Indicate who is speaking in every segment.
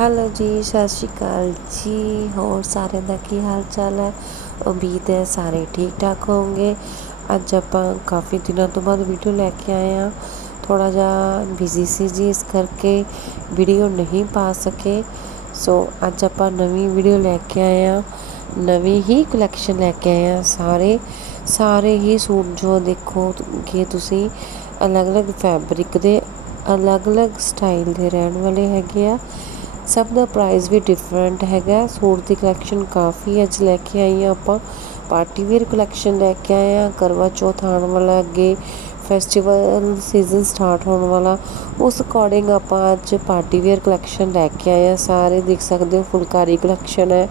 Speaker 1: Hello ਜੀ, ਸਤਿ ਸ਼੍ਰੀ ਅਕਾਲ ਜੀ। ਹੋਰ ਸਾਰਿਆਂ ਦਾ ਕੀ ਹਾਲ ਚਾਲ ਹੈ? ਉਮੀਦ ਹੈ ਸਾਰੇ ਠੀਕ ਠਾਕ ਹੋਵੋਗੇ। ਅੱਜ ਆਪਾਂ ਕਾਫੀ ਦਿਨਾਂ ਤੋਂ ਬਾਅਦ ਵੀਡੀਓ ਲੈ ਕੇ ਆਏ ਆ ਥੋੜਾ ਜਿਹਾ ਬਿਜ਼ੀ ਸੀ ਜੀ, ਇਸ ਕਰਕੇ ਵੀਡੀਓ ਨਹੀਂ ਪਾ ਸਕੇ। ਸੋ ਅੱਜ ਆਪਾਂ ਨਵੀਂ ਵੀਡੀਓ ਲੈ ਕੇ ਆਏ ਆ ਨਵੀਂ ਹੀ ਕਲੈਕਸ਼ਨ ਲੈ ਕੇ ਆਏ ਆ ਸਾਰੇ। ਸਾਰੇ ਹੀ ਸੂਟ ਜੋ ਦੇਖੋ ਕਿ ਤੁਸੀਂ ਅਲੱਗ-ਅਲੱਗ ਫੈਬਰਿਕ ਦੇ, ਅਲੱਗ-ਅਲੱਗ ਸਟਾਈਲ ਦੇ ਰਹਿਣ ਵਾਲੇ ਹੈਗੇ ਆ। ਸਭ ਦਾ ਪ੍ਰਾਈਸ ਵੀ ਡਿਫਰੈਂਟ ਹੈਗਾ। ਸੂਟ ਦੀ ਕਲੈਕਸ਼ਨ ਕਾਫੀ ਅੱਜ ਲੈ ਕੇ ਆਈ ਆ ਆਪਾਂ। ਪਾਰਟੀ ਵੇਅਰ ਕਲੈਕਸ਼ਨ ਲੈ ਕੇ ਆਏ ਆ ਕਰਵਾ ਚੌਥ ਆਉਣ ਵਾਲਾ, ਅੱਗੇ ਫੈਸਟੀਵਲ ਸੀਜ਼ਨ ਸਟਾਰਟ ਹੋਣ ਵਾਲਾ। ਉਸ ਅਕੋਰਡਿੰਗ ਆਪਾਂ ਅੱਜ ਪਾਰਟੀ ਵੇਅਰ ਕਲੈਕਸ਼ਨ ਲੈ ਕੇ ਆਏ ਆ ਸਾਰੇ ਦੇਖ ਸਕਦੇ ਹੋ, ਫੁਲਕਾਰੀ ਕਲੈਕਸ਼ਨ ਹੈ,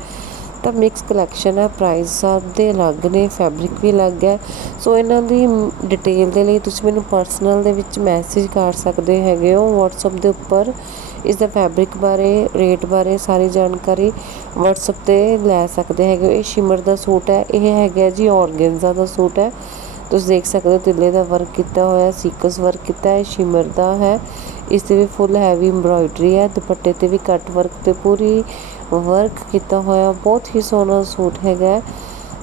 Speaker 1: ਤਾਂ ਮਿਕਸ ਕਲੈਕਸ਼ਨ ਹੈ। ਪ੍ਰਾਈਸ ਸਭ ਦੇ ਅਲੱਗ ਨੇ ਫੈਬਰਿਕ ਵੀ ਅਲੱਗ ਹੈ। ਸੋ ਇਹਨਾਂ ਦੀ ਡਿਟੇਲ ਦੇ ਲਈ ਤੁਸੀਂ ਮੈਨੂੰ ਪਰਸਨਲ ਦੇ ਵਿੱਚ ਮੈਸੇਜ ਕਰ ਸਕਦੇ ਹੈਗੇ ਹੋ। WhatsApp ਦੇ ਉੱਪਰ ਇਸ ਦਾ ਫੈਬਰਿਕ ਬਾਰੇ ਰੇਟ ਬਾਰੇ ਸਾਰੀ ਜਾਣਕਾਰੀ ਵਟਸਐਪ ਤੇ ਲੈ ਸਕਦੇ ਹੈਗੇ ਇਹ ਸ਼ਿਮਰ ਦਾ ਸੂਟ ਹੈ, ਇਹ ਹੈਗਾ ਜੀ ਔਰਗੈਂਜ਼ਾ ਦਾ ਸੂਟ ਹੈ। ਤੁਸੀਂ ਦੇਖ ਸਕਦੇ ਹੋ ਤਿੱਲੇ ਦਾ ਵਰਕ ਕੀਤਾ ਹੋਇਆ, ਸੀਕਸ ਵਰਕ ਕੀਤਾ ਹੈ ਸ਼ਿਮਰ ਦਾ ਹੈ। ਇਸ ਤੇ ਵੀ ਫੁੱਲ ਹੈਵੀ ਐਮਬ੍ਰੋਇਡਰੀ ਹੈ, ਦੁਪੱਟੇ ਤੇ ਵੀ ਕੱਟ ਵਰਕ ਤੇ ਪੂਰੀ ਵਰਕ ਕੀਤਾ ਹੋਇਆ, ਬਹੁਤ ਹੀ ਸੋਹਣਾ ਸੂਟ ਹੈਗਾ।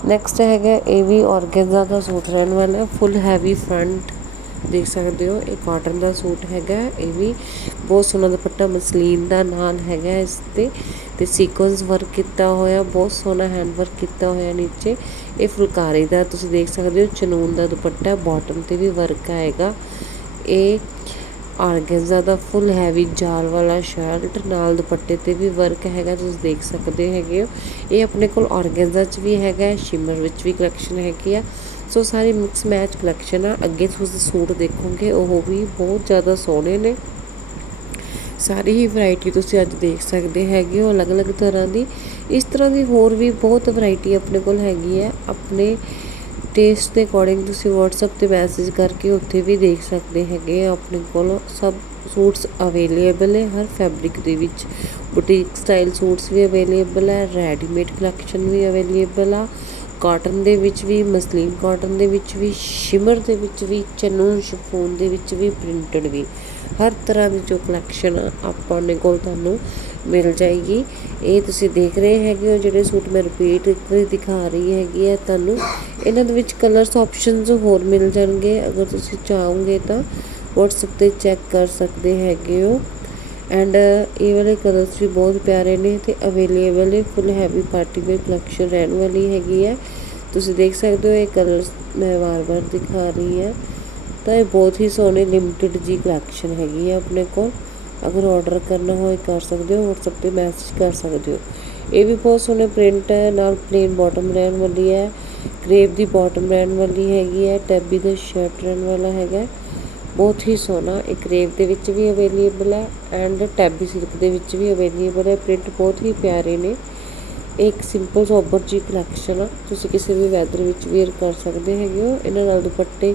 Speaker 1: ਨੈਕਸਟ ਹੈਗਾ, ਇਹ ਵੀ ਔਰਗੈਂਜ਼ਾ ਦਾ ਸੂਟ ਰਹਿਣ ਵਾਲਾ ਫੁੱਲ ਹੈਵੀ ਫਰੰਟ ਦੇਖ ਸਕਦੇ ਹੋ, ਇਹ ਕਾਟਨ ਦਾ ਸੂਟ ਹੈਗਾ, ਇਹ ਵੀ ਬਹੁਤ ਸੋਹਣਾ ਦੁਪੱਟਾ ਮਸਲੀਨ ਦਾ ਨਾਲ ਹੈਗਾ ਇਸ ਤੇ। ਤੇ ਸੀਕੁਐਂਸ ਵਰਕ ਕੀਤਾ ਹੋਇਆ, ਬਹੁਤ ਸੋਹਣਾ ਹੈਂਡ ਵਰਕ ਕੀਤਾ ਹੋਇਆ ਨੀਚੇ। ਇਹ ਫੁਲਕਾਰੀ ਦਾ ਤੁਸੀਂ ਦੇਖ ਸਕਦੇ ਹੋ, ਚਨੂਨ ਦਾ ਦੁਪੱਟਾ ਬਾਟਮ ਤੇ ਵੀ ਵਰਕ ਆਏਗਾ। ਇਹ ਆਰਗੈਂਜ਼ਾ ਦਾ ਫੁੱਲ ਹੈਵੀ ਜਾਲ ਵਾਲਾ ਸ਼ਰਟ ਨਾਲ ਦੁਪੱਟੇ ਤੇ ਵੀ ਵਰਕ ਹੈਗਾ, ਤੁਸੀਂ ਦੇਖ ਸਕਦੇ ਹੈਗੇ ਹੋ। ਇਹ ਆਪਣੇ ਕੋਲ ਆਰਗੈਂਜ਼ਾ 'ਚ ਵੀ ਹੈਗਾ ਸ਼ਿਮਰ ਵਿੱਚ ਵੀ ਕਲੈਕਸ਼ਨ ਹੈਗੀ ਆ। ਸੋ ਸਾਰੀ ਮਿਕਸ ਮੈਚ ਕਲੈਕਸ਼ਨ ਆ। ਅੱਗੇ ਤੁਸੀਂ ਸੂਟ ਦੇਖੋਗੇ, ਉਹ ਵੀ ਬਹੁਤ ਜ਼ਿਆਦਾ ਸੋਹਣੇ ਨੇ। ਸਾਰੀ ਹੀ ਵੈਰਾਈਟੀ ਤੁਸੀਂ ਅੱਜ ਦੇਖ ਸਕਦੇ ਹੈਗੇ ਹੋ, ਅਲੱਗ-ਅਲੱਗ ਤਰ੍ਹਾਂ ਦੀ। ਇਸ ਤਰ੍ਹਾਂ ਦੀ ਹੋਰ ਵੀ ਬਹੁਤ ਵੈਰਾਈਟੀ ਆਪਣੇ ਕੋਲ ਹੈਗੀ ਹੈ। ਆਪਣੇ ਟੇਸਟ ਦੇ ਅਕੋਰਡਿੰਗ ਤੁਸੀਂ WhatsApp ਤੇ ਮੈਸੇਜ ਕਰਕੇ ਉੱਥੇ ਵੀ ਦੇਖ ਸਕਦੇ ਹੈਗੇ ਆ ਆਪਣੇ ਕੋਲ। ਸਭ ਸੂਟਸ ਅਵੇਲੇਬਲ ਹੈ, ਹਰ ਫੈਬਰਿਕ ਦੇ ਵਿੱਚ। ਬੁਟੀਕ ਸਟਾਈਲ ਸੂਟਸ ਵੀ ਅਵੇਲੇਬਲ ਹੈ ਰੈਡੀਮੇਡ ਕਲੈਕਸ਼ਨ ਵੀ ਅਵੇਲੇਬਲ ਆ। ਕਾਟਨ ਦੇ ਵਿੱਚ ਵੀ, ਮਸਲੀਨ ਕਾਟਨ ਦੇ ਵਿੱਚ ਵੀ, ਸ਼ਿਮਰ ਦੇ ਵਿੱਚ ਵੀ, ਚਨੂਨ ਸ਼ਿਫੋਨ ਦੇ ਵਿੱਚ ਵੀ ਪ੍ਰਿੰਟਡ ਵੀ। ਹਰ ਤਰ੍ਹਾਂ ਦੀ ਜੋ ਕਲੈਕਸ਼ਨ ਆਪਾਂ ਨੇ ਕੋਲ ਤੁਹਾਨੂੰ ਮਿਲ ਜਾਏਗੀ। ਇਹ ਤੁਸੀਂ ਦੇਖ ਰਹੇ ਹੈਗੇ ਹੋ, ਜਿਹੜੇ ਸੂਟ ਮੈਂ ਰਿਪੀਟ ਦਿਖਾ ਰਹੀ ਹੈਗੀ ਹੈ ਤੁਹਾਨੂੰ। ਇਹਨਾਂ ਦੇ ਵਿੱਚ ਕਲਰਸ ਆਪਸ਼ਨਸ ਹੋਰ ਮਿਲ ਜਾਣਗੇ। ਅਗਰ ਤੁਸੀਂ ਚਾਹੋਗੇ ਤਾਂ WhatsApp ਤੇ ਚੈੱਕ ਕਰ ਸਕਦੇ ਹੈਗੇ ਹੋ। ਐਂਡ ਇਹ ਵਾਲੇ ਕਲਰਸ ਵੀ ਬਹੁਤ ਪਿਆਰੇ ਨੇ ਤੇ ਅਵੇਲੇਬਲ ਹੈ full heavy party wear collection ਰਹਿਣ ਵਾਲੀ ਹੈਗੀ ਹੈ। ਤੁਸੀਂ ਦੇਖ ਸਕਦੇ ਹੋ ਇਹ ਕਲਰਸ ਮੈਂ ਵਾਰ-ਵਾਰ ਦਿਖਾ ਰਹੀ ਹਾਂ। ਤਾਂ ਇਹ ਬਹੁਤ ਹੀ ਸੋਹਣੇ ਲਿਮਟਿਡ ਜੀ ਕਲੈਕਸ਼ਨ ਹੈਗੀ ਹੈ ਆਪਣੇ ਕੋਲ। ਅਗਰ ਆਰਡਰ ਕਰਨਾ ਹੋਵੇ ਕਰ ਸਕਦੇ ਹੋ, WhatsApp ਤੇ ਮੈਸੇਜ ਕਰ ਸਕਦੇ ਹੋ। ਇਹ ਵੀ ਬਹੁਤ ਸੋਹਣੇ ਪ੍ਰਿੰਟ ਹੈ, ਨਾਲ ਪਲੇਨ ਬਾਟਮ ਰਹਿਣ ਵਾਲੀ ਹੈ। ਗ੍ਰੇਪ ਦੀ ਬਾਟਮ ਰਹਿਣ ਵਾਲੀ ਹੈਗੀ ਹੈ ਟੈਬੀ ਦਾ ਸ਼ਰਟ ਰਹਿਣ ਵਾਲਾ ਹੈਗਾ। ਬਹੁਤ ਹੀ ਸੋਹਣਾ, ਇਹ ਕਰੇਵ ਦੇ ਵਿੱਚ ਵੀ ਅਵੇਲੇਬਲ ਹੈ ਐਂਡ ਟੈਬੀ ਸਿਲਕ ਦੇ ਵਿੱਚ ਵੀ ਅਵੇਲੇਬਲ ਹੈ ਪ੍ਰਿੰਟ ਬਹੁਤ ਹੀ ਪਿਆਰੇ ਨੇ। ਇਹ ਇੱਕ ਸਿੰਪਲ ਸੋਬਰ ਜੀ ਕਲੈਕਸ਼ਨ ਆ, ਤੁਸੀਂ ਕਿਸੇ ਵੀ ਵੈਦਰ ਵਿੱਚ ਵੇਅਰ ਕਰ ਸਕਦੇ ਹੈਗੇ ਹੋ। ਇਹਨਾਂ ਨਾਲ ਦੁਪੱਟੇ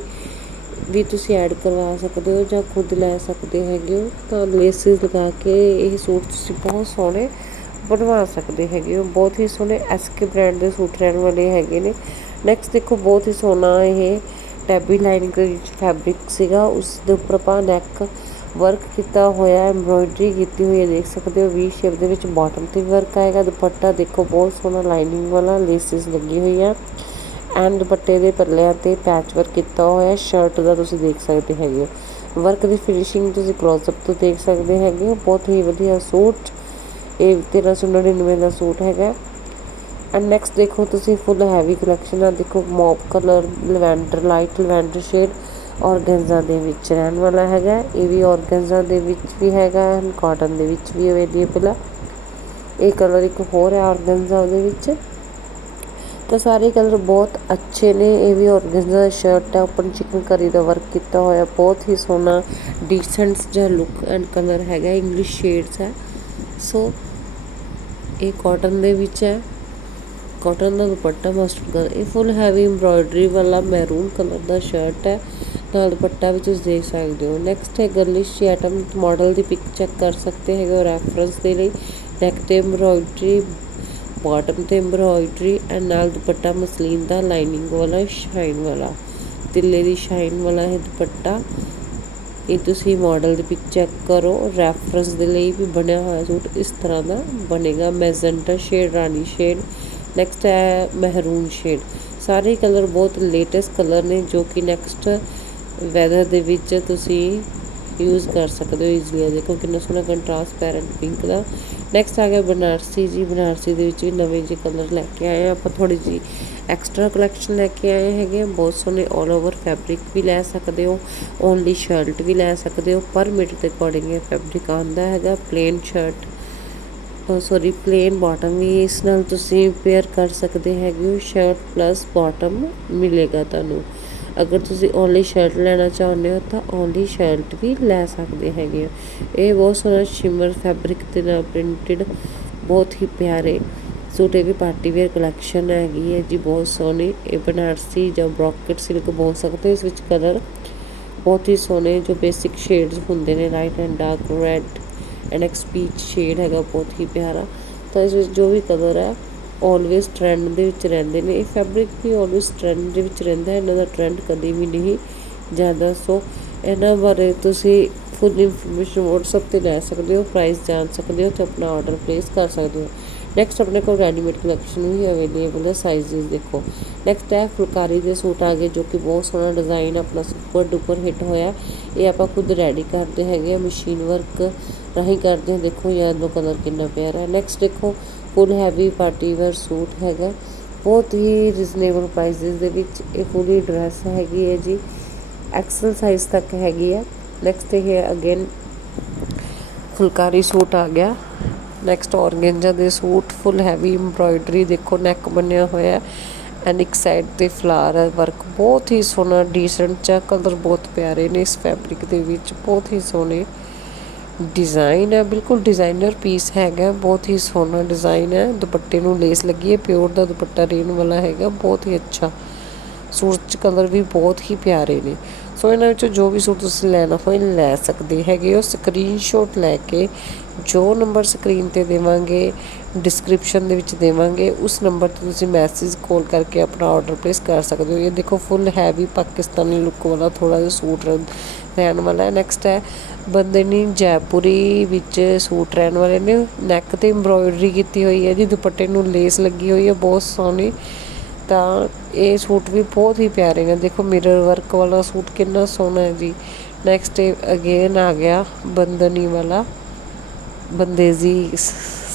Speaker 1: ਵੀ ਤੁਸੀਂ ਐਡ ਕਰਵਾ ਸਕਦੇ ਹੋ ਜਾਂ ਖੁਦ ਲੈ ਸਕਦੇ ਹੈਗੇ ਹੋ। ਤਾਂ ਲੇਸਿਸ ਲਗਾ ਕੇ ਇਹ ਸੂਟ ਤੁਸੀਂ ਬਹੁਤ ਸੋਹਣੇ ਬਣਵਾ ਸਕਦੇ ਹੈਗੇ ਹੋ। ਬਹੁਤ ਹੀ ਸੋਹਣੇ ਐਸਕੇ ਬ੍ਰਾਂਡ ਦੇ ਸੂਟ ਰਹਿਣ ਵਾਲੇ ਹੈਗੇ ਨੇ। ਨੈਕਸਟ ਦੇਖੋ, ਬਹੁਤ ਹੀ ਸੋਹਣਾ ਇਹ ਟੈਬੀ ਲਾਈਨਿੰਗ ਵਿੱਚ ਫੈਬਰਿਕ ਸੀਗਾ। ਉਸ ਦੇ ਉੱਪਰ ਆਪਾਂ ਨੈਕ ਵਰਕ ਕੀਤਾ ਹੋਇਆ ਐਮਬ੍ਰੋਇਡਰੀ ਕੀਤੀ ਹੋਈ ਹੈ। ਦੇਖ ਸਕਦੇ ਹੋ ਵੀ ਸ਼ੇਪ ਦੇ ਵਿੱਚ ਬਾਟਮ ਤੇ ਵਰਕ ਆਏਗਾ। ਦੁਪੱਟਾ ਦੇਖੋ, ਬਹੁਤ ਸੋਹਣਾ ਲਾਈਨਿੰਗ ਵਾਲਾ ਲੇਸਿਸ ਲੱਗੀ ਹੋਈ ਆ। ਐਂਡ ਦੁਪੱਟੇ ਦੇ ਪੱਲਿਆਂ ਤੇ ਪੈਚ ਵਰਕ ਕੀਤਾ ਹੋਇਆ। ਸ਼ਰਟ ਦਾ ਤੁਸੀਂ ਦੇਖ ਸਕਦੇ ਹੈਗੇ ਹੋ। ਵਰਕ ਦੀ ਫਿਨਿਸ਼ਿੰਗ ਤੁਸੀਂ ਕਲੋਜ਼ ਅਪ ਤੋਂ ਦੇਖ ਸਕਦੇ ਹੈਗੇ ਹੋ। ਬਹੁਤ ਹੀ ਵਧੀਆ ਸੂਟ, ਇਹ 1399 ਦਾ ਸੂਟ ਹੈਗਾ। ਐਂਡ ਨੈਕਸਟ ਦੇਖੋ ਤੁਸੀਂ ਫੁੱਲ ਹੈਵੀ ਕਲੈਕਸ਼ਨ ਆ, ਦੇਖੋ mauve colour lavender light lavender shade organza ਦੇ ਵਿੱਚ ਰਹਿਣ ਵਾਲਾ ਹੈਗਾ। ਇਹ ਵੀ ਔਰਗੈਂਜ਼ਾ ਦੇ ਵਿੱਚ ਵੀ ਹੈਗਾ ਐਂਡ ਕਾਟਨ ਦੇ ਵਿੱਚ ਵੀ ਅਵੇਲੇਬਲ ਆ। ਇਹ ਕਲਰ ਇੱਕ ਹੋਰ ਹੈ ਔਰਗੈਂਜ਼ਾ ਦੇ ਵਿੱਚ। ਤਾਂ ਸਾਰੇ ਕਲਰ ਬਹੁਤ ਅੱਛੇ ਨੇ। ਇਹ ਵੀ ਔਰਗੈਂਜ਼ਾ ਸ਼ਰਟ ਹੈ ਉੱਪਰ ਚਿਕਨ ਕਰੀ ਦਾ ਵਰਕ ਕੀਤਾ ਹੋਇਆ, ਬਹੁਤ ਹੀ ਸੋਹਣਾ ਡੀਸੈਂਟ ਜਿਹਾ ਲੁੱਕ ਐਂਡ ਕਲਰ ਹੈਗਾ ਇੰਗਲਿਸ਼ ਸ਼ੇਡਸ ਹੈ ਸੋ ਇਹ ਕਾਟਨ ਦੇ ਵਿੱਚ ਹੈ। ਕਾਟਨ ਦਾ ਦੁਪੱਟਾ ਮਸਟਰਡ ਕਲਰ ਇਹ ਫੁੱਲ ਹੈਵੀ ਐਮਬ੍ਰੋਇਡਰੀ ਵਾਲਾ ਮੈਰੂਨ ਕਲਰ ਦਾ ਸ਼ਰਟ ਹੈ। ਨਾਲ ਦੁਪੱਟਾ ਵੀ ਤੁਸੀਂ ਦੇਖ ਸਕਦੇ ਹੋ। ਨੈਕਸਟ ਹੈ ਗਰਲਿਸ਼ ਆਈਟਮ ਮਾਡਲ ਦੀ ਪਿਕ ਚੈੱਕ ਕਰ ਸਕਦੇ ਹੈਗੇ ਰੈਫਰੈਂਸ ਦੇ ਲਈ। ਨੈਕ ਤੇ ਐਮਬ੍ਰੋਇਡਰੀ ਬਾਟਮ ਤੇ ਐਮਬ੍ਰੋਇਡਰੀ ਐਂਡ ਨਾਲ ਦੁਪੱਟਾ ਮਸਲੀਨ ਦਾ ਲਾਈਨਿੰਗ ਵਾਲਾ ਸ਼ਾਈਨ ਵਾਲਾ। ਤਿੱਲੇ ਦੀ ਸ਼ਾਈਨ ਵਾਲਾ ਹੈ ਦੁਪੱਟਾ। ਇਹ ਤੁਸੀਂ ਮਾਡਲ ਦੀ ਪਿਕ ਚੈੱਕ ਕਰੋ। ਰੈਫਰੈਂਸ ਦੇ ਲਈ ਵੀ ਬਣਿਆ ਹੋਇਆ ਸੂਟ ਇਸ ਤਰ੍ਹਾਂ ਦਾ ਬਣੇਗਾ। ਮੈਜ਼ੈਂਟਾ ਸ਼ੇਡ ਰਾਣੀ ਸ਼ੇਡ ਨੈਕਸਟ ਹੈ ਮਹਿਰੂਨ ਸ਼ੇਡ ਸਾਰੇ ਕਲਰ ਬਹੁਤ ਲੇਟੈਸਟ ਕਲਰ ਨੇ ਜੋ ਕਿ ਨੈਕਸਟ ਵੈਦਰ ਦੇ ਵਿੱਚ ਤੁਸੀਂ ਯੂਜ਼ ਕਰ ਸਕਦੇ ਹੋ ਈਜ਼ੀਲੀ ਦੇਖੋ ਕਿੰਨਾ ਸੋਹਣਾ ਕੰਟਰਾਸਪੈਰੈਂਟ ਪਿੰਕ ਦਾ। ਨੈਕਸਟ ਆ ਗਿਆ ਬਨਾਰਸੀ ਜੀ। ਬਨਾਰਸੀ ਦੇ ਵਿੱਚ ਵੀ ਨਵੇਂ ਜਿਹੇ ਕਲਰ ਲੈ ਕੇ ਆਏ ਆ ਆਪਾਂ ਥੋੜੀ ਜੀ ਐਕਸਟਰਾ ਕਲੈਕਸ਼ਨ ਲੈ ਕੇ ਆਏ ਹੈਗੇ ਬਹੁਤ ਸੋਹਣੇ 올 ਓਵਰ ਫੈਬਰਿਕ ਵੀ ਲੈ ਸਕਦੇ ਹੋ। ਓਨਲੀ ਸ਼ਰਟ ਵੀ ਲੈ ਸਕਦੇ ਹੋ। ਪਰ ਮੀਟਰ ਦੇ ਅਕੋਰਡਿੰਗ ਇਹ ਫੈਬਰਿਕ ਆਉਂਦਾ ਹੈਗਾ। Plain shirt sorry plain bottom ਵੀ ਇਸ ਨਾਲ ਤੁਸੀਂ ਪੇਅਰ ਕਰ ਸਕਦੇ ਹੈਗੇ ਹੋ। ਸ਼ਰਟ ਪਲੱਸ ਬਾਟਮ ਮਿਲੇਗਾ ਤੁਹਾਨੂੰ। ਅਗਰ ਤੁਸੀਂ ਓਨਲੀ ਸ਼ਰਟ ਲੈਣਾ ਚਾਹੁੰਦੇ ਹੋ ਤਾਂ ਓਨਲੀ ਸ਼ਰਟ ਵੀ ਲੈ ਸਕਦੇ ਹੈਗੇ ਹੋ। ਇਹ ਬਹੁਤ ਸੋਹਣਾ ਸ਼ਿਮਰ ਫੈਬਰਿਕ ਦੇ ਨਾਲ ਪ੍ਰਿੰਟਡ ਬਹੁਤ ਹੀ ਪਿਆਰੇ ਸੂਟ ਇਹ ਵੀ ਪਾਰਟੀ ਵੇਅਰ ਕਲੈਕਸ਼ਨ ਹੈਗੀ ਹੈ ਜੀ, ਬਹੁਤ ਸੋਹਣੀ। ਇਹ ਬਨਾਰਸੀ ਜਾਂ ਬ੍ਰੋਕਟ ਸਿਲਕ ਬੋਲ ਸਕਦੇ ਹੋ, ਇਸ ਵਿੱਚ ਕਲਰ ਬਹੁਤ ਹੀ ਸੋਹਣੇ ਜੋ ਬੇਸਿਕ ਸ਼ੇਡਸ ਹੁੰਦੇ ਨੇ light and dark red and ਇੱਕ ਸਪੀਚ ਸ਼ੇਡ ਹੈਗਾ, ਬਹੁਤ ਹੀ ਪਿਆਰਾ। ਤਾਂ ਇਸ ਵਿੱਚ ਜੋ ਵੀ ਕਲਰ ਹੈ ਆਲਵੇਸ ਟ੍ਰੈਂਡ ਦੇ ਵਿੱਚ ਰਹਿੰਦੇ ਨੇ। ਇਹ ਫੈਬਰਿਕ ਵੀ ਆਲਵੇਸ ਟ੍ਰੈਂਡ ਦੇ ਵਿੱਚ ਰਹਿੰਦਾ ਹੈ ਇਹਨਾਂ ਦਾ ਟ੍ਰੈਂਡ ਕਦੇ ਵੀ ਨਹੀਂ ਜਾਂਦਾ। ਸੋ ਇਹਨਾਂ ਬਾਰੇ ਤੁਸੀਂ ਫੁੱਲ ਇਨਫੋਰਮੇਸ਼ਨ WhatsApp ਤੇ ਲੈ ਸਕਦੇ ਹੋ ਪ੍ਰਾਈਸ ਜਾਣ ਸਕਦੇ ਹੋ ਤੇ ਆਪਣਾ ਆਰਡਰ ਪਲੇਸ ਕਰ ਸਕਦੇ ਹੋ। ਨੈਕਸਟ ਆਪਣੇ ਕੋਲ ਰੈਡੀਮੇਡ ਕਲੈਕਸ਼ਨ ਵੀ ਅਵੇਲੇਬਲ ਹੈ ਸਾਈਜ਼ਸ ਦੇਖੋ। ਨੈਕਸਟ ਹੈ, ਫੁਲਕਾਰੀ ਦੇ ਸੂਟ ਆ ਗਏ, ਜੋ ਕਿ ਬਹੁਤ ਸੋਹਣਾ ਡਿਜ਼ਾਈਨ ਆਪਣਾ ਸੁਪਰ ਡੁਪਰ ਹਿੱਟ ਹੋਇਆ। ਇਹ ਆਪਾਂ ਖੁਦ ਰੈਡੀ ਕਰਦੇ ਹੈਗੇ ਆ ਮਸ਼ੀਨ ਵਰਕ ਰਾਹੀਂ ਕਰਦੇ ਹਾਂ। ਦੇਖੋ ਯੈਲੋ ਕਲਰ ਕਿੰਨਾ ਪਿਆਰਾ ਹੈ। ਨੈਕਸਟ ਦੇਖੋ full heavy party wear suit ਹੈਗਾ। ਬਹੁਤ ਹੀ ਰੀਜ਼ਨੇਬਲ ਪ੍ਰਾਈਸਸ ਦੇ ਵਿੱਚ ਇਹ ਪੂਰੀ ਡਰੈਸ ਹੈਗੀ ਹੈ ਜੀ। ਐਕਸਲ ਸਾਈਜ਼ ਤੱਕ ਹੈਗੀ ਹੈ ਨੈਕਸਟ ਇਹ ਅਗੇਨ ਫੁਲਕਾਰੀ ਸੂਟ ਆ ਗਿਆ। ਨੈਕਸਟ ਔਰਗੈਂਜਾ ਦੇ ਸੂਟ ਫੁੱਲ ਹੈਵੀ ਐਮਬ੍ਰੋਇਡਰੀ ਦੇਖੋ ਨੈਕ ਬਣਿਆ ਹੋਇਆ ਐਂਡ ਇੱਕ ਸਾਈਡ ਤੇ ਫਲਾਰ ਵਰਕ ਬਹੁਤ ਹੀ ਸੋਹਣਾ ਡੀਸੈਂਟ ਚਾ ਕਲਰ ਬਹੁਤ ਪਿਆਰੇ ਨੇ ਇਸ ਫੈਬਰਿਕ ਦੇ ਵਿੱਚ। ਬਹੁਤ ਹੀ ਸੋਹਣੇ। ਡਿਜ਼ਾਈਨ ਹੈ, ਬਿਲਕੁਲ ਡਿਜ਼ਾਈਨਰ ਪੀਸ ਹੈਗਾ, ਬਹੁਤ ਹੀ ਸੋਹਣਾ ਡਿਜ਼ਾਈਨ ਹੈ। ਦੁਪੱਟੇ ਨੂੰ ਲੇਸ ਲੱਗੀ ਹੈ ਪਿਓਰ ਦਾ ਦੁਪੱਟਾ ਰੇਨ ਵਾਲਾ ਹੈਗਾ, ਬਹੁਤ ਹੀ ਅੱਛਾ। ਸੂਟ ਚ ਕਲਰ ਵੀ ਬਹੁਤ ਹੀ ਪਿਆਰੇ ਨੇ। ਸੋ ਇਹਨਾਂ ਵਿੱਚੋਂ ਜੋ ਵੀ ਸੂਟ ਤੁਸੀਂ ਲੈਣਾ ਹੋਏ, ਲੈ ਸਕਦੇ ਹੈਗੇ ਉਹ ਸਕਰੀਨਸ਼ਾਟ ਲੈ ਕੇ ਜੋ ਨੰਬਰ ਸਕਰੀਨ ਤੇ ਦੇਵਾਂਗੇ ਡਿਸਕ੍ਰਿਪਸ਼ਨ ਦੇ ਵਿੱਚ ਦੇਵਾਂਗੇ, ਉਸ ਨੰਬਰ ਤੇ ਤੁਸੀਂ ਮੈਸੇਜ ਕਾਲ ਕਰਕੇ ਆਪਣਾ ਆਰਡਰ ਪਲੇਸ ਕਰ ਸਕਦੇ ਹੋ। ਇਹ ਦੇਖੋ ਫੁੱਲ ਹੈਵੀ ਪਾਕਿਸਤਾਨੀ ਲੁੱਕ ਵਾਲਾ ਥੋੜਾ ਜਿਹਾ ਸੂਟ ਰਹਿਣ ਵਾਲਾ ਹੈ। ਨੈਕਸਟ ਹੈ ਬੰਦਨੀ ਜੈਪੁਰੀ ਵਿੱਚ ਸੂਟ ਰਹਿਣ ਵਾਲੇ ਨੇ। ਨੈਕ ਤੇ ਐਮਬ੍ਰੋਇਡਰੀ ਕੀਤੀ ਹੋਈ ਹੈ ਜੀ, ਦੁਪੱਟੇ ਨੂੰ ਲੇਸ ਲੱਗੀ ਹੋਈ ਹੈ, ਬਹੁਤ ਸੋਹਣੀ। ਤਾਂ ਇਹ ਸੂਟ ਵੀ ਬਹੁਤ ਹੀ ਪਿਆਰੇ ਨੇ। ਦੇਖੋ ਮਿਰਰ ਵਰਕ ਵਾਲਾ ਸੂਟ ਕਿੰਨਾ ਸੋਹਣਾ ਹੈ ਜੀ। ਨੈਕਸਟ ਅਗੇਨ ਆ ਗਿਆ, ਬੰਦਨੀ ਵਾਲਾ। ਬੰਦੇਜ਼ੀ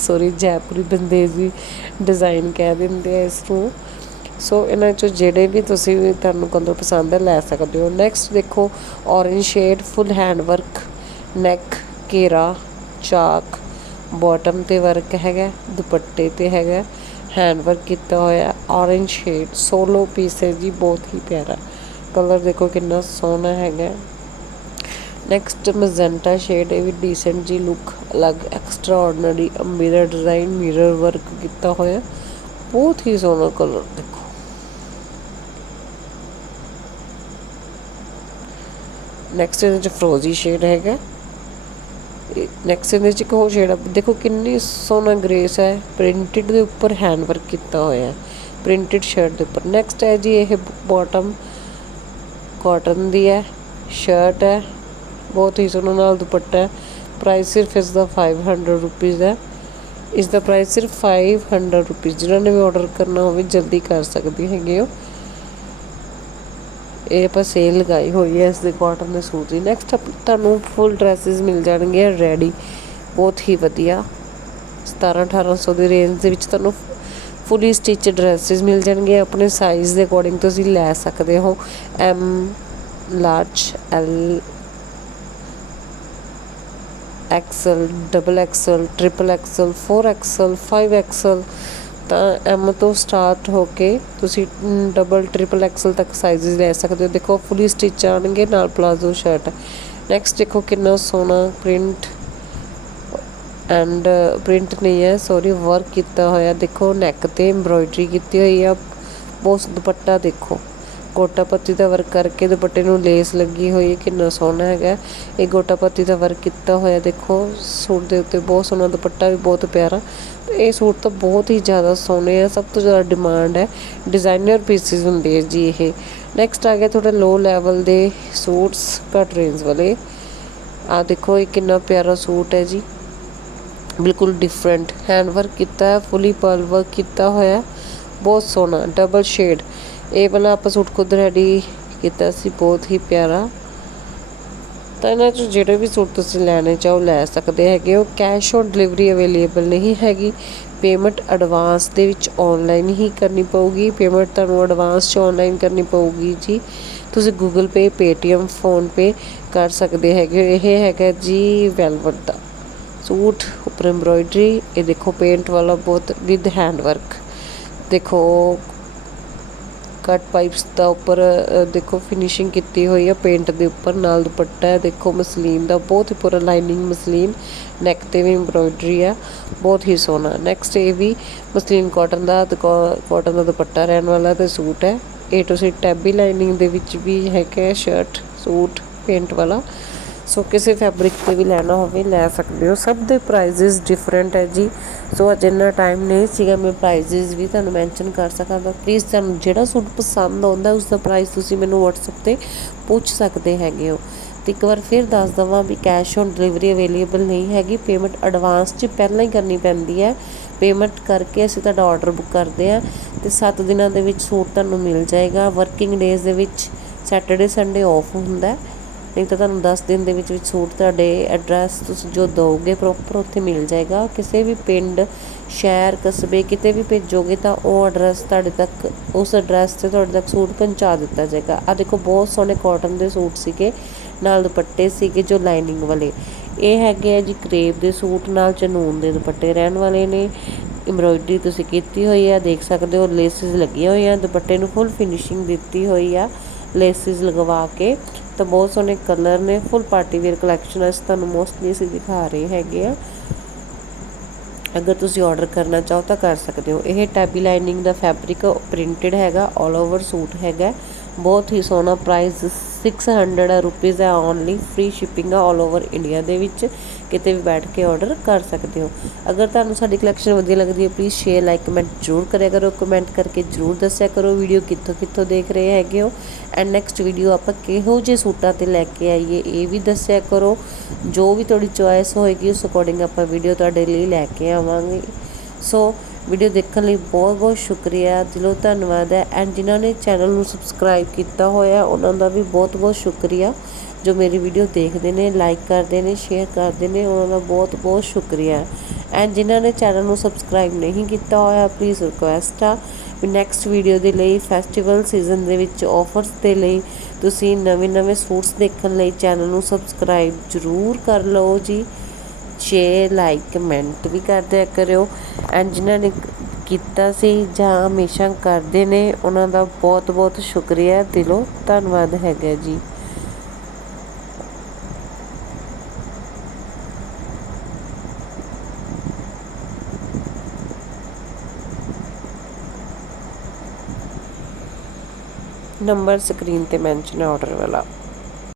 Speaker 1: ਸੋਰੀ ਜੈਪੁਰੀ ਬੰਦੇਜ਼ੀ ਡਿਜ਼ਾਈਨ ਕਹਿ ਦਿੰਦੇ ਆ ਇਸ ਨੂੰ। ਸੋ ਇਹਨਾਂ ਚੋਂ ਜਿਹੜੇ ਵੀ ਤੁਸੀਂ ਤੁਹਾਨੂੰ ਕਲਰ ਪਸੰਦ ਹੈ ਲੈ ਸਕਦੇ ਹੋ। ਨੈਕਸਟ ਦੇਖੋ orange shade full hand work neck ਘੇਰਾ, ਚਾਕ ਬਾਟਮ ਤੇ ਵਰਕ ਹੈਗਾ, ਦੁਪੱਟੇ ਤੇ ਹੈਗਾ ਹੈਂਡ ਵਰਕ ਕੀਤਾ ਹੋਇਆ ਔਰੇਂਜ ਸ਼ੇਡ ਸੋਲੋ ਪੀਸ ਹੈ ਜੀ, ਬਹੁਤ ਹੀ ਪਿਆਰਾ। ਕਲਰ ਦੇਖੋ ਕਿੰਨਾ ਸੋਹਣਾ ਹੈਗਾ। ਨੈਕਸਟ ਮਜੈਂਟਾ ਸ਼ੇਡ ਇਹ ਵੀ ਡੀਸੈਂਟ ਜੀ ਲੁੱਕ ਅਲੱਗ extraordinary mirror design mirror work ਕੀਤਾ ਹੋਇਆ। ਬਹੁਤ ਹੀ ਸੋਹਣਾ ਕਲਰ ਦੇਖੋ। ਨੈਕਸਟ ਇਹਦੇ ਚ ਫਰੋਜ਼ੀ ਸ਼ੇਡ ਹੈਗਾ। ਨੈਕਸਟ ਇਹਦੇ ਚ ਇੱਕ ਹੋਰ ਸ਼ੇਡ ਦੇਖੋ ਕਿੰਨੀ ਸੋਹਣਾ ਗ੍ਰੇਸ ਹੈ। ਪ੍ਰਿੰਟਡ ਦੇ ਉੱਪਰ ਹੈਂਡ ਵਰਕ ਕੀਤਾ ਹੋਇਆ ਹੈ। ਪ੍ਰਿੰਟਡ ਸ਼ਰਟ ਦੇ ਉੱਪਰ। ਨੈਕਸਟ ਹੈ ਜੀ ਇਹ ਬਾਟਮ ਕਾਟਨ ਦੀ ਹੈ। ਸ਼ਰਟ ਹੈ। ਬਹੁਤ ਹੀ ਸੋਹਣਾ ਨਾਲ ਦੁਪੱਟਾ ਹੈ। ਪ੍ਰਾਈਸ ਸਿਰਫ ਇਸ ਦਾ 500 ਰੁਪੀਸ ਹੈ। ਇਸ ਦਾ ਪ੍ਰਾਈਸ ਸਿਰਫ 500 ਰੁਪੀਸ ਜਿਨ੍ਹਾਂ ਨੇ ਵੀ ਆਰਡਰ ਕਰਨਾ ਹੋਵੇ ਜਲਦੀ ਕਰ ਸਕਦੇ ਹੈਗੇ ਹੋ। ਇਹ ਆਪਾਂ ਸੇਲ ਲਗਾਈ ਹੋਈ ਹੈ ਇਸ ਦੇ ਕਾਟਨ ਦੇ ਸੂਟ ਦੀ। ਨੈਕਸਟ ਤੁਹਾਨੂੰ ਫੁੱਲ ਡਰੈਸਸ ਮਿਲ ਜਾਣਗੀਆਂ ਰੈਡੀ ਬਹੁਤ ਹੀ ਵਧੀਆ। 17 1800 ਦੀ ਰੇਂਜ ਦੇ ਵਿੱਚ ਤੁਹਾਨੂੰ ਫੁੱਲੀ ਸਟਿਚ ਡਰੈਸਸ ਮਿਲ ਜਾਣਗੇ ਆਪਣੇ ਸਾਈਜ਼ ਦੇ ਅਕੋਰਡਿੰਗ ਤੁਸੀਂ ਲੈ ਸਕਦੇ ਹੋ। M large L XL double XL triple XL 4 XL 5 XL ਤਾਂ ਐਮ ਤੋਂ ਸਟਾਰਟ ਹੋ ਕੇ ਤੁਸੀਂ ਡਬਲ ਟ੍ਰਿਪਲ ਐਕਸਲ ਤੱਕ ਸਾਈਜ਼ਸ ਲੈ ਸਕਦੇ ਹੋ। ਦੇਖੋ ਫੁੱਲੀ ਸਟਿਚ ਆਣਗੇ ਨਾਲ ਪਲਾਜ਼ੋ ਸ਼ਰਟ ਨੈਕਸਟ ਦੇਖੋ ਕਿੰਨਾ ਸੋਹਣਾ ਪ੍ਰਿੰਟ ਐਂਡ ਪ੍ਰਿੰਟ ਨਹੀਂ ਹੈ ਸੌਰੀ ਵਰਕ ਕੀਤਾ ਹੋਇਆ। ਦੇਖੋ ਨੈਕ ਤੇ ਐਮਬ੍ਰੋਇਡਰੀ ਕੀਤੀ ਹੋਈ ਆ। ਬਹੁਤ ਦੁਪੱਟਾ ਦੇਖੋ। ਗੋਟਾ ਪੱਤੀ ਦਾ ਵਰਕ ਕਰਕੇ ਦੁਪੱਟੇ ਨੂੰ ਲੇਸ ਲੱਗੀ ਹੋਈ ਹੈ, ਕਿੰਨਾ ਸੋਹਣਾ ਹੈਗਾ। ਇਹ ਗੋਟਾ ਪੱਤੀ ਦਾ ਵਰਕ ਕੀਤਾ ਹੋਇਆ, ਦੇਖੋ, ਸੂਟ ਦੇ ਉੱਤੇ ਬਹੁਤ ਸੋਹਣਾ ਦੁਪੱਟਾ ਵੀ ਬਹੁਤ ਪਿਆਰਾ। ਇਹ ਸੂਟ ਤਾਂ ਬਹੁਤ ਹੀ ਜ਼ਿਆਦਾ ਸੋਹਣੇ ਆ, ਸਭ ਤੋਂ ਜ਼ਿਆਦਾ ਡਿਮਾਂਡ ਹੈ। ਡਿਜ਼ਾਈਨਰ ਪੀਸਿਸ ਹੁੰਦੇ ਆ ਜੀ ਇਹ। ਨੈਕਸਟ ਆ ਗਿਆ ਥੋੜਾ ਲੋ ਲੈਵਲ ਦੇ ਸੂਟਸ, ਘੱਟ ਰੇਂਜ ਵਾਲੇ। ਆ ਦੇਖੋ, ਇਹ ਕਿੰਨਾ ਪਿਆਰਾ ਸੂਟ ਹੈ ਜੀ। ਬਿਲਕੁਲ ਡਿਫਰੈਂਟ ਹੈਂਡ ਵਰਕ ਕੀਤਾ ਹੈ ਫੁੱਲੀ ਪਰਲ ਵਰਕ ਕੀਤਾ ਹੋਇਆ। ਬਹੁਤ ਸੋਹਣਾ ਡਬਲ ਸ਼ੇਡ ਇਹ ਵਾਲਾ ਆਪਾਂ ਸੂਟ ਖੁਦ ਰੈਡੀ ਕੀਤਾ ਸੀ, ਬਹੁਤ ਹੀ ਪਿਆਰਾ। ਤਾਂ ਇਹਨਾਂ ਚੋਂ ਜਿਹੜੇ ਵੀ ਸੂਟ ਤੁਸੀਂ ਲੈਣੇ ਚਾਹੋ, ਲੈ ਸਕਦੇ ਹੈਗੇ ਹੋ। ਕੈਸ਼ ਔਨ ਡਿਲੀਵਰੀ ਅਵੇਲੇਬਲ ਨਹੀਂ ਹੈਗੀ। ਪੇਮੈਂਟ ਐਡਵਾਂਸ ਦੇ ਵਿੱਚ ਆਨਲਾਈਨ ਹੀ ਕਰਨੀ ਪਊਗੀ। ਪੇਮੈਂਟ ਤੁਹਾਨੂੰ ਐਡਵਾਂਸ 'ਚ ਆਨਲਾਈਨ ਕਰਨੀ ਪਊਗੀ ਜੀ। ਤੁਸੀਂ Google Pay Paytm PhonePe ਕਰ ਸਕਦੇ ਹੈਗੇ ਇਹ ਹੈਗਾ ਜੀ ਵੈਲਵਟ ਦਾ। ਸੂਟ ਉੱਪਰ ਐਮਬ੍ਰੋਇਡਰੀ ਇਹ ਦੇਖੋ ਪੇਂਟ ਵਾਲਾ ਬਹੁਤ ਵਿਦ ਹੈਂਡ ਵਰਕ ਦੇਖੋ ਕੱਟ ਪਾਈਪਸ ਦਾ ਉੱਪਰ ਦੇਖੋ ਫਿਨਿਸ਼ਿੰਗ ਕੀਤੀ ਹੋਈ ਹੈ ਪੇਂਟ ਦੇ ਉੱਪਰ, ਨਾਲ ਦੁਪੱਟਾ ਹੈ, ਦੇਖੋ ਮਸਲੀਨ ਦਾ, ਬਹੁਤ ਹੀ ਪੂਰਾ ਲਾਈਨਿੰਗ ਮਸਲੀਨ ਨੈਕ ਤੇ ਵੀ ਐਮਬ੍ਰੋਇਡਰੀ ਆ, ਬਹੁਤ ਹੀ ਸੋਹਣਾ। ਨੈਕਸਟ ਇਹ ਵੀ ਮਸਲੀਨ ਕਾਟਨ ਦਾ ਕਾਟਨ ਦਾ ਦੁਪੱਟਾ ਰਹਿਣ ਵਾਲਾ ਤੇ ਸੂਟ ਹੈ। ਇਹ ਤੁਸੀਂ ਟੈਬੀ ਲਾਈਨਿੰਗ ਦੇ ਵਿੱਚ ਵੀ ਹੈਗਾ ਸ਼ਰਟ ਸੂਟ ਪੇਂਟ ਵਾਲਾ। ਸੋ ਕਿਸੇ ਫੈਬਰਿਕ ਤੇ ਵੀ ਲੈਣਾ ਹੋਵੇ, ਲੈ ਸਕਦੇ ਹੋ। ਸਭ ਦੇ ਪ੍ਰਾਈਸਸ ਡਿਫਰੈਂਟ ਹੈ ਜੀ। ਸੋ ਅਜ ਇੰਨਾ ਟਾਈਮ ਨਹੀਂ ਸੀਗਾ, ਮੈਂ ਪ੍ਰਾਈਸਸ ਵੀ ਤੁਹਾਨੂੰ ਮੈਂਸ਼ਨ ਕਰ ਸਕਾਂ ਤਾਂ ਪਲੀਜ਼ ਤੁਹਾਨੂੰ ਜਿਹੜਾ ਸੂਟ ਪਸੰਦ ਆਉਂਦਾ ਉਸ ਦਾ ਪ੍ਰਾਈਸ ਤੁਸੀਂ ਮੈਨੂੰ WhatsApp ਤੇ ਪੁੱਛ ਸਕਦੇ ਹੈਗੇ ਹੋ। ਤੇ ਇੱਕ ਵਾਰ ਫਿਰ ਦੱਸ ਦਵਾਂ ਵੀ ਕੈਸ਼ ਔਨ ਡਿਲੀਵਰੀ ਅਵੇਲੇਬਲ ਨਹੀਂ ਹੈਗੀ। ਪੇਮੈਂਟ ਐਡਵਾਂਸ 'ਚ ਪਹਿਲਾਂ ਹੀ ਕਰਨੀ ਪੈਂਦੀ ਹੈ। ਪੇਮੈਂਟ ਕਰਕੇ ਅਸੀਂ ਤੁਹਾਡਾ ਆਰਡਰ ਬੁੱਕ ਕਰਦੇ ਆ ਤੇ 7 ਦਿਨਾਂ ਦੇ ਵਿੱਚ ਸੂਟ ਤੁਹਾਨੂੰ ਮਿਲ ਜਾਏਗਾ। ਵਰਕਿੰਗ ਡੇਜ਼ ਦੇ ਵਿੱਚ ਸੈਟਰਡੇ ਸੰਡੇ ਆਫ ਹੁੰਦਾ ਹੈ। ਨਹੀਂ ਤਾਂ ਤੁਹਾਨੂੰ 10 ਦਿਨ ਦੇ ਵਿੱਚ ਵਿੱਚ ਸੂਟ ਤੁਹਾਡੇ ਐਡਰੈਸ ਤੁਸੀਂ ਜੋ ਦੋਗੇ ਪ੍ਰੋਪਰ ਉੱਥੇ ਮਿਲ ਜਾਏਗਾ। ਕਿਸੇ ਵੀ ਪਿੰਡ, ਸ਼ਹਿਰ, ਕਸਬੇ ਕਿਤੇ ਵੀ ਭੇਜੋਗੇ ਤਾਂ ਉਹ ਐਡਰੈਸ ਤੁਹਾਡੇ ਤੱਕ, ਉਸ ਐਡਰੈਸ ਤੇ ਤੁਹਾਡੇ ਤੱਕ ਸੂਟ ਪਹੁੰਚਾ ਦਿੱਤਾ ਜਾਏਗਾ। ਆ ਦੇਖੋ ਬਹੁਤ ਸੋਹਣੇ ਕਾਟਨ ਦੇ ਸੂਟ ਸੀਗੇ, ਨਾਲ ਦੁਪੱਟੇ ਸੀਗੇ ਜੋ ਲਾਈਨਿੰਗ ਵਾਲੇ। ਇਹ ਹੈਗੇ ਆ ਜੀ ਕਰੇਪ ਦੇ ਸੂਟ, ਨਾਲ ਚਨੂਨ ਦੇ ਦੁਪੱਟੇ ਰਹਿਣ ਵਾਲੇ ਨੇ। ਐਮਬ੍ਰੋਇਡਰੀ ਤੁਸੀਂ ਕੀਤੀ ਹੋਈ ਆ, ਦੇਖ ਸਕਦੇ ਹੋ ਲੇਸਿਸ ਲੱਗੀਆਂ ਹੋਈਆਂ, ਦੁਪੱਟੇ ਨੂੰ ਫੁੱਲ ਫਿਨਿਸ਼ਿੰਗ ਦਿੱਤੀ ਹੋਈ ਆ ਲੇਸਿਸ ਲਗਵਾ ਕੇ। ਤਾਂ ਬਹੁਤ ਸੋਹਣੇ ਕਲਰ ਨੇ। ਫੁੱਲ ਪਾਰਟੀ ਵੇਅਰ ਕਲੈਕਸ਼ਨ ਅਸੀਂ ਤੁਹਾਨੂੰ ਮੋਸਟਲੀ ਅਸੀਂ ਦਿਖਾ ਰਹੇ ਹੈਗੇ ਆ। ਅਗਰ ਤੁਸੀਂ ਆਰਡਰ ਕਰਨਾ ਚਾਹੋ ਤਾਂ ਕਰ ਸਕਦੇ ਹੋ। ਇਹ ਟੈਬੀ ਲਾਈਨਿੰਗ ਦਾ ਫੈਬਰਿਕ ਪ੍ਰਿੰਟਡ ਹੈਗਾ। 올 ਓਵਰ ਸੂਟ ਹੈਗਾ। ਬਹੁਤ ਹੀ ਸੋਹਣਾ ਪ੍ਰਾਈਸ 600 ਰੁਪੀਸ ਹੈ ਓਨਲੀ ਫ੍ਰੀ ਸ਼ਿਪਿੰਗ ਆ 올 ਓਵਰ ਇੰਡੀਆ ਦੇ ਵਿੱਚ। ਕਿਤੇ ਵੀ ਬੈਠ ਕੇ ਆਰਡਰ ਕਰ ਸਕਦੇ ਹੋ। ਅਗਰ ਤੁਹਾਨੂੰ ਸਾਡੀ ਕਲੈਕਸ਼ਨ ਵਧੀਆ ਲੱਗਦੀ ਹੈ ਪਲੀਜ਼ ਸ਼ੇਅਰ ਲਾਈਕ ਕਮੈਂਟ ਜ਼ਰੂਰ ਕਰਿਆ ਕਰੋ। ਕਮੈਂਟ ਕਰਕੇ ਜ਼ਰੂਰ ਦੱਸਿਆ ਕਰੋ ਵੀਡੀਓ ਕਿੱਥੋਂ ਕਿੱਥੋਂ ਦੇਖ ਰਹੇ ਹੈਗੇ ਹੋ। ਐਂਡ ਨੈਕਸਟ ਵੀਡੀਓ ਆਪਾਂ ਕਿਹੋ ਜਿਹੇ ਸੂਟਾਂ ਤੇ ਲੈ ਕੇ ਆਈਏ, ਇਹ ਵੀ ਦੱਸਿਆ ਕਰੋ। ਜੋ ਵੀ ਤੁਹਾਡੀ ਚੋਇਸ ਹੋਏਗੀ, ਉਸ ਅਕੋਰਡਿੰਗ ਆਪਾਂ ਵੀਡੀਓ ਤੁਹਾਡੇ ਲਈ ਲੈ ਕੇ ਆਵਾਂਗੇ। ਸੋ ਵੀਡੀਓ ਦੇਖਣ ਲਈ ਬਹੁਤ ਬਹੁਤ ਸ਼ੁਕਰੀਆ। ਦਿਲੋਂ ਧੰਨਵਾਦ ਹੈ। ਐਂਡ ਜਿਨ੍ਹਾਂ ਨੇ ਚੈਨਲ ਨੂੰ ਸਬਸਕ੍ਰਾਈਬ ਕੀਤਾ ਹੋਇਆ, ਉਹਨਾਂ ਦਾ ਵੀ ਬਹੁਤ ਬਹੁਤ ਸ਼ੁਕਰੀਆ। ਜੋ ਮੇਰੀ ਵੀਡੀਓ ਦੇਖਦੇ ਨੇ ਲਾਈਕ ਕਰਦੇ ਨੇ ਸ਼ੇਅਰ ਕਰਦੇ ਨੇ, ਉਹਨਾਂ ਦਾ ਬਹੁਤ ਬਹੁਤ ਸ਼ੁਕਰੀਆ। ਐਂਡ ਜਿਨ੍ਹਾਂ ਨੇ ਚੈਨਲ ਨੂੰ ਸਬਸਕ੍ਰਾਈਬ ਨਹੀਂ ਕੀਤਾ ਹੋਇਆ ਪਲੀਜ਼ ਰਿਕੁਐਸਟ ਆ। ਵੀ ਨੈਕਸਟ ਵੀਡੀਓ ਦੇ ਲਈ ਫੈਸਟੀਵਲ ਸੀਜ਼ਨ ਦੇ ਵਿੱਚ ਆਫਰਸ ਦੇ ਲਈ, ਤੁਸੀਂ ਨਵੇਂ ਨਵੇਂ ਸੂਟਸ ਦੇਖਣ ਲਈ ਚੈਨਲ ਨੂੰ ਸਬਸਕ੍ਰਾਈਬ ਜ਼ਰੂਰ ਕਰ ਲਓ ਜੀ। ਸ਼ੇਅਰ ਲਾਈਕ ਕਮੈਂਟ ਵੀ ਕਰਦੇ ਕਰਿਓ। ਐਂਡ ਜਿਨ੍ਹਾਂ ਨੇ ਕੀਤਾ ਸੀ ਜਾਂ ਹਮੇਸ਼ਾ ਕਰਦੇ ਨੇ, ਉਹਨਾਂ ਦਾ ਬਹੁਤ ਬਹੁਤ ਸ਼ੁਕਰੀਆ। ਦਿਲੋਂ ਧੰਨਵਾਦ ਹੈਗਾ ਜੀ। ਨੰਬਰ ਸਕਰੀਨ ਤੇ ਮੈਂਸ਼ਨ ਆਰਡਰ ਵਾਲਾ।